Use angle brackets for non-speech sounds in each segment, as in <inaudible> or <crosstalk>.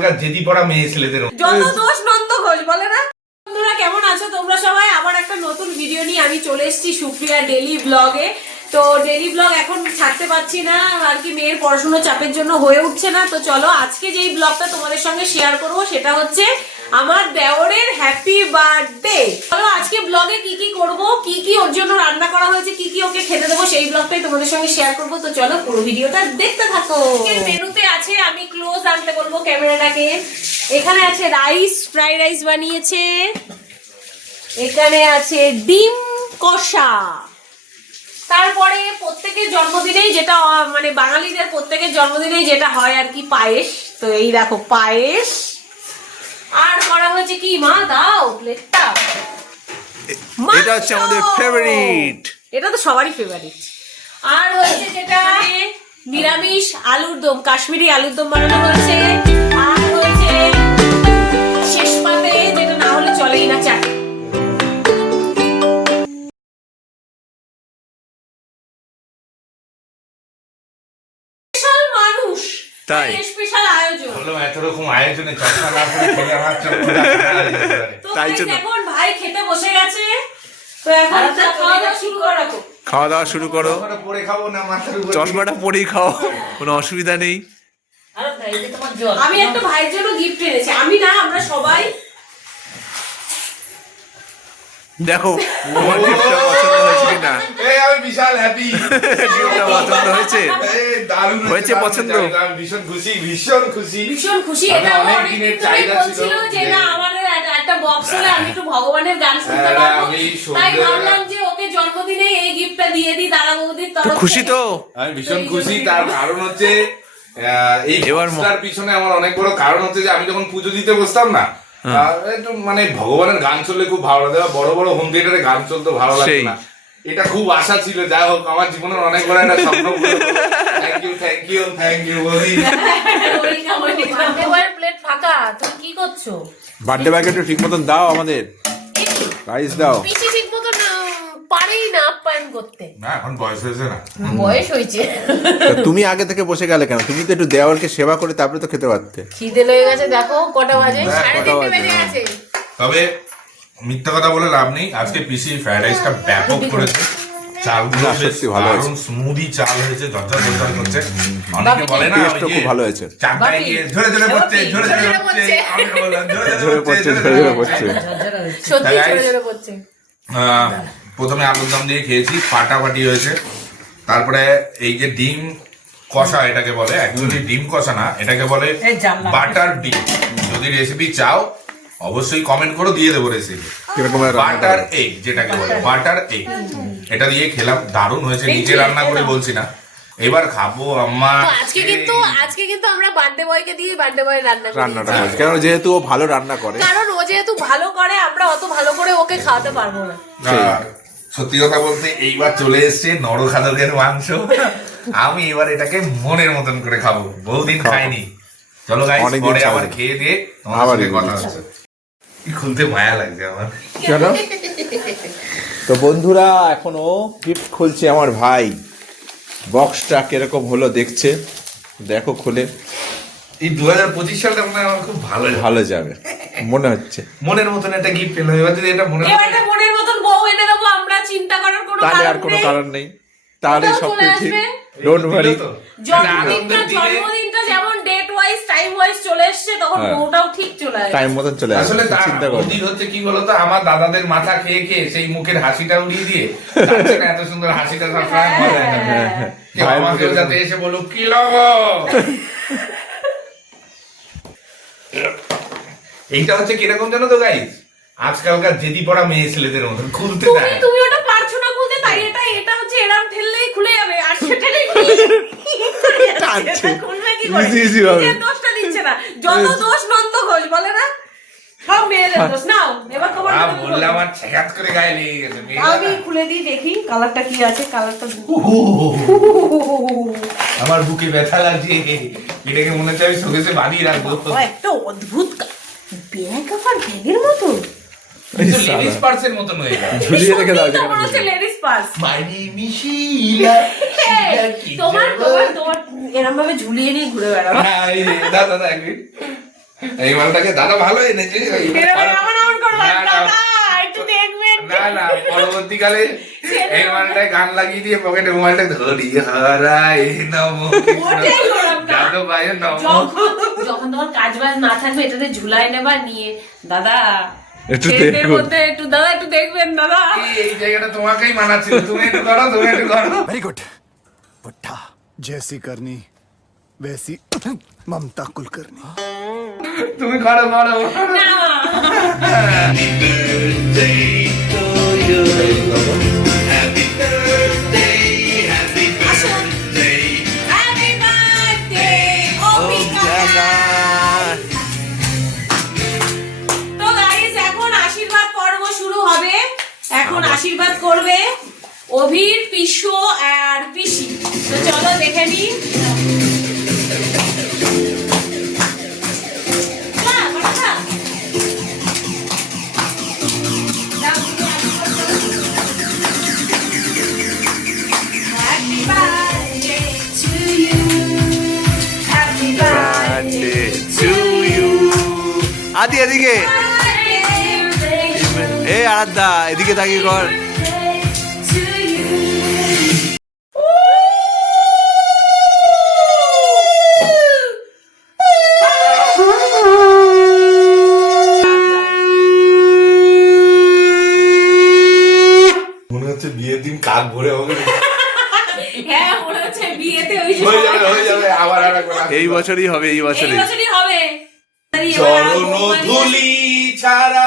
আজকাল জেদি পড়া মেয়ে ছেলেদের দোষ নন্দ ঘোষ, বলে না? বন্ধুরা, কেমন আছো তোমরা সবাই? আবার একটা নতুন ভিডিও নিয়ে আমি চলে এসেছি সুপ্রিয়া ডেলি ব্লগে তো ডেলি ব্লগ এখন ছাড়তে পারছি না, আর কি মেয়ের পড়াশোনার চাপের জন্য হয়ে উঠছে না। তো চলো, আজকে যেই ব্লগটা তোমাদের সঙ্গে শেয়ার করব, সেটা হচ্ছে আমার দেওরের হ্যাপি বার্থডে চলো আজকে ব্লগে কি কি করব, কি কি ওর জন্য রান্না করা হয়েছে, কি কি ওকে খেতে দেবো, সেই ব্লগটাই তোমাদের সঙ্গে শেয়ার করব। তো চলো পুরো ভিডিওটা দেখতে থাকো। মেনুতে আছে, আমি ক্লোজ আনতে বলব ক্যামেরাটাকে। এখানে আছে রাইস ফ্রাইড রাইস বানিয়েছে। এখানে আছে ডিম কষা। তারপরে প্রত্যেকের জন্মদিনেই যেটা মানে বাঙালিদের প্রত্যেকের জন্মদিনেই যেটা হয় আর কি, পায়েস। তো এই দেখো, পায়েস আর করা হয়েছে কি? মা দাও প্লেটটা এটা হচ্ছে আমাদের ফেভারিট এটা তো সবারই ফেভারিট আর হয়েছে যেটা? নিরামিষ আলুর দম কাশ্মীরি আলুর দম বানানো হয়েছে। আর তাই? স্পেশাল আয়োজন। বললাম এত রকম আয়োজনে চশমা না পরে খেলে আমার। তো তাই জন্য। এখন ভাই খেতে বসে গেছে। তো এখন খাওয়া দাওয়া শুরু করে রাখো খাওয়া দাওয়া শুরু করো। চশমাটা পরে খাব না মাথার উপর চশমাটা পরেই খাও কোনো অসুবিধা নেই। আমি একটা ভাইয়ের জন্য গিফট এনেছি। আমি না আমরা সবাই দেখো <laughs> পছন্দ হয়েছে এই আমি বিশাল হ্যাপি পছন্দ হয়েছে? হয়েছে পছন্দ? আমি ভীষণ খুশি ভীষণ খুশি। ভীষণ খুশি। এটা অনেক অনেক দিনের চাহিদা ছিল যে যে- না আমাদের একটা- একটা বক্স হলে আমি একটু ভগবানের গান শুনতে হ্যাঁ, পারব। তাই ভাবলাম যে ওকে জন্মদিনে এই গিফটটা দিয়ে দিই দাদা বৌদির তো তরফ খুশি তো? আমি ভীষণ খুশি। তার কারণ হচ্ছে আহ, এই এবার পিছনে আমার অনেক বড় কারণ হচ্ছে যে আমি যখন পুজো দিতে বসতাম না একটু মানে ভগবানের গান চললে খুব ভালো লাগে। বড় বড় হোম থিয়েটারে গান চলতো ভালো লাগে না। এটা খুব আশা ছিল যাই হোক আমার জীবনের অনেক বড় একটা স্বপ্ন thank you thank you thank you বলি. প্লেট ফাঁকা তুমি কি করছ? বার্থডে ব্যাগ একটু ঠিক মতন দাও আমাদের। রাইস দাও। পিসি ঠিক মতো না পারেই না আপ্যায়ন করতে। না এখন বয়স হয়েছে না। বয়স হয়েছে। তুমি আগে থেকে বসে গেলে কেন? তুমি তো একটু দেওয়ারকে সেবা করে তারপরে তো খেতে পারতে। খিদে লেগে গেছে দেখো কটা বাজে? সাড়ে তিনটে বেজে। হ্যাঁ। গেছে। তবে মিথ্যা কথা বলে লাভ নেই। আজকে পিসি ফ্রাইড রাইসটা ব্যাপক করেছে। চালগুলো সত্যি ভালো হয়েছে। স্মুদি চাল হয়েছে ঝরঝর ঝরঝর করছে। অনেকে বলে না টেস্টও খুব ভালো হয়েছে। চারটায় গিয়ে ঝরে ঝরে পড়ছে ঝরে ঝরে ঝরে পড়ছে পড়ছে। আমি তো বললাম ঝরে ঝরে পড়ছে ঝরে ঝরে পড়ছে। সত্যি ঝরে ঝরে পড়ছে। প্রথমে আলুর দম দিয়ে খেয়েছি ফাটাফাটি হয়েছে। তারপরে এই যে ডিম কষা এটাকে বলে অ্যাকচুয়ালি ডিম কষা না এটাকে বলে বাটার ডিম। যদি রেসিপি চাও অবশ্যই কমেন্ট করো দিয়ে দেবো রেসিপি কীরকম বাটার এগ যেটাকে বলে বাটার এগ এটা দিয়ে খেলাম দারুণ হয়েছে নিজে রান্না করে বলছি না। এবার খাব আম্মা আজকে কিন্তু আজকে কিন্তু আমরা বার্থডে বয়কে দিয়ে বার্থডে বয় রান্না রান্নাটা কেন যেহেতু ও ভালো রান্না করে। কারণ ও যেহেতু ভালো করে আমরা অত ভালো করে ওকে খাওয়াতে পারব না। সত্যি কথা বলতে এইবার চলে এসছে নরখাদকের মাংস। আমি এবার এটাকে মনের মতন করে খাব। বহুদিন খাইনি। চলো গাইস পরে আবার খেয়ে দিয়ে তোমার কথা হচ্ছে খুলতে মায়া লাগছে আমার। কেন? তো বন্ধুরা এখন গিফট খুলছে আমার ভাই। বক্সটা কীরকম হলো দেখছে? দেখো খুলে। এই দু হাজার পঁচিশ সালটা মনে হয় আমার খুব ভালো ভালো যাবে। মনে হচ্ছে। মনের মতন একটা গিফট পেলাম। এবার যদি এটা মনের এবার মনের মতন বউ এনে দেবো আমরা চিন্তা করার কোনো তাহলে আর কোনো কারণ নেই। তাহলে সব চলে ঠিক। ডোন্ট ওয়ারি জন্মদিনটা আনন্দের দিনে- জন্মদিনটা যেমন ডেট ওয়াইজ টাইম ওয়াইজ চলে এসছে তখন হ্যাঁ। বউটাও ঠিক চলে আসবে টাইম মতন চলে আসবে আসলে চিন্তা করো। হচ্ছে কি বলতো আমার দাদাদের মাথা খেয়ে খেয়ে সেই মুখের হাসিটা উড়িয়ে দিয়ে এত সুন্দর হাসিটা সবসময় মজা হয় না। কেউ আমাকে যাতে এসে বলুক কি লগ এইটা হচ্ছে কীরকম জানো তো গাইস আজকালকার জেদি পড়া মেয়ে ছেলেদের মতন খুলতে তুমি দেয় তুমি ওটা পারছ না খুলতে তাই এটা এটা হচ্ছে এরম ঠেললেই খুলে যাবে আর সেটা নেই। খুলবে কি করে Easy, easy ভাবে। নিজের দোষটা দিচ্ছে না যত দোষ নন্দ ঘোষ বলে না? সব মেয়েদের দোষ। নাও এবার তোমার আমার করে গায়ে লেগে গেছে আমি খুলে দিই দেখি কালারটা কি আছে কালারটা আমার বুকে ব্যথা লাগছে। এটাকে মনে হচ্ছে আমি শোকেসে বানিয়ে রাখব। একটা অদ্ভুত ব্যাগ আবার ব্যাগের মতো লেডিস পার্সের মতন হয়ে গেছে ঝুলিয়ে রেখে দাও যেখানে মনে হচ্ছে লেডিস পার্স মাইনি মিশিলা তোমার তোমার তোমার এরম ভাবে ঝুলিয়ে নিয়ে ঘুরে বেড়াবো হ্যাঁ, এই দাদা দাদা এক এই মালটাকে দাদা ভালো এনেছে এরকম এমন এমন করব না, না। দাদা একটু দেখবেন না না পরবর্তীকালে এই মালটায় গান লাগিয়ে দিয়ে পকেটে মোবাইলটা ধরি হারাই নমো দাদু ভাই নমো। যখন যখন তোমার কাজ বাজ না থাকবে এটাতে ঝুলাই নেবা নিয়ে দাদা একটু দেখবেন দাদা। জেসি করনি বেসি মমতা কুলকর্নি তুমি করো করো না। এদিকে। এ আরাধ্যা এদিকে তাকিয়ে কর। মনে হচ্ছে বিয়ের দিন কাক ভরে হবে। হ্যাঁ এই বছরই হবে এই বছরই হবে। চরণ ধুলি ছাড়া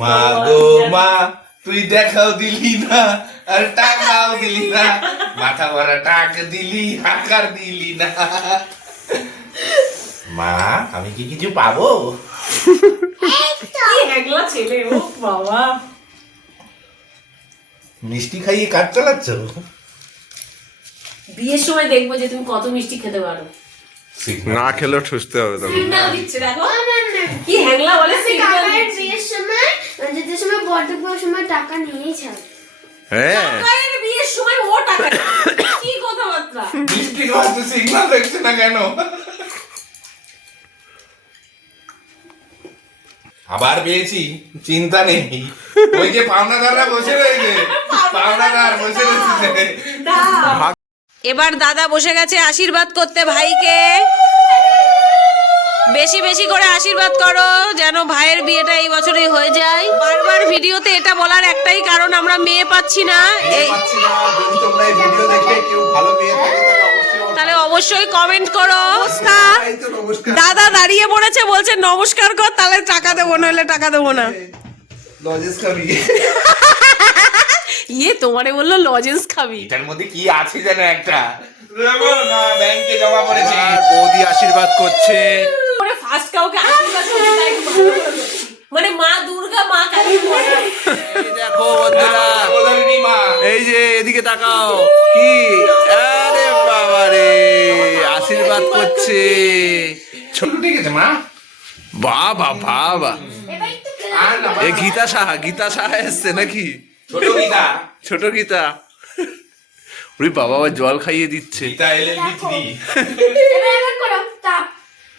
মা গো মা তুই দেখাও দিলি না আর টাকাও দিলি না। মাথা ভরা টাক দিলি হাকার দিলি না। আমি কি কিছু পাবো? একলা ছেলে ও বাবা। মিষ্টি খাইয়ে কাজ চালাচ্ছ? বিয়ের সময় দেখব যে তুমি কত মিষ্টি খেতে পারো। না খেলেও ঠুসতে হবে তখন। কি হ্যাংলা বলে কাকার বিয়ের সময় যেতে সময় সময় টাকা নিয়েই ছাড়ে। হ্যাঁ। বিয়ের সময় ও টাকা। কি কথাবার্তা? মিষ্টি খাওয়াতে সিগনাল দেখছে না কেন? আবার পেয়েছি চিন্তা নেই। ওই যে পাওনাদাররা বসে রয়েছে পাওনাদার বসে রয়েছে। এবার দাদা বসে গেছে আশীর্বাদ করতে ভাইকে। বেশি বেশি করে আশীর্বাদ করো যেন ভাইয়ের বিয়েটা এই বছরই হয়ে যায়। বারবার ভিডিওতে এটা বলার একটাই কারণ আমরা মেয়ে পাচ্ছি না। এই পাচ্ছি না যদি তোমরা এই ভিডিও দেখে কেউ ভালো মেয়ে থাকে তাহলে অবশ্যই তাহলে অবশ্যই কমেন্ট করো। দাদা দাঁড়িয়ে পড়েছে বলছে নমস্কার কর তাহলে টাকা দেবো না হলে টাকা দেবো না। ইয়ে তোমারে বলল লজেন্স খাবি। এটার মধ্যে কি আছে যেন একটা? ব্যাংকে জমা করেছি বৌদি আশীর্বাদ করছে। করে ফার্স্ট কাউকে আশীর্বাদ। মানে মা দুর্গা মা কালী এই দেখো বন্ধুরা। এই যে এদিকে তাকাও। কি? আরে বাবা রে আশীর্বাদ করছে। ছোট ঠিক আছে মা। বাবা বাবা। এ গীতা সাহা গীতা সাহা এসছে নাকি? ছোট গীতা। ছোট গীতা। ওরে বাবা আবার জল খাইয়ে দিচ্ছে। গীতা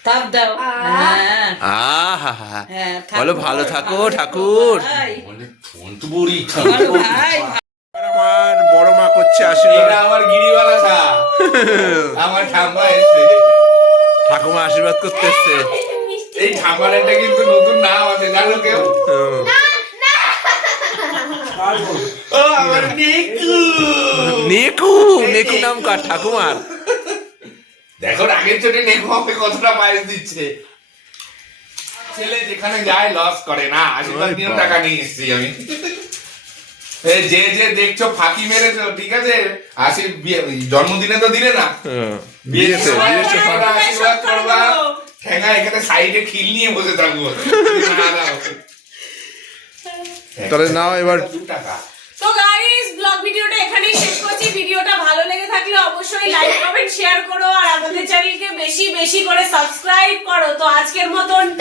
তাপ। দাও। হ্যাঁ। আহা হ্যাঁ, বলো ভালো থাকো ঠাকুর ভাই ফোনটু বুড়ি ভালো ভাই আমার বড় মা করছে এটা আশীর্বাদ আমার গিরিওয়ালা ছা আমার ঠাম্মা এসছে। ঠাকুমা আশীর্বাদ করতে এসছে মিষ্টি এই ঠাম্মার একটা কিন্তু নতুন নাম আছে জানো কেউ? ও। আমার নিকু। নেকু নেকু নাম কার ঠাকুমার? দেখো আগের চোটে নেকু হবে কতটা পায়েস দিচ্ছে। ছেলে যেখানে যায় লস করে না। আশীর্বাদ ওই টাকা নিয়ে এসেছি আমি। যে যে দেখছ ফাঁকি মেরেছো ঠিক আছে? বিয়ে- জন্মদিনে তো দিলে না। হ্যাঁ। বিয়েতে আশীর্বাদ করবা। ঠেঙ্গা এখানে সাইডে খিল নিয়ে বসে থাকব। <laughs> তাহলে নাও এবার। দু টাকা। তো গাইস ব্লগ ভিডিওটা এখানেই শেষ করছি। ভিডিওটা ভালো লেগে থাকলে অবশ্যই লাইক কমেন্ট শেয়ার করো। আর আমাদের চ্যানেলকে বেশি বেশি বেশি করে সাবস্ক্রাইব করো। তো আজকের মতন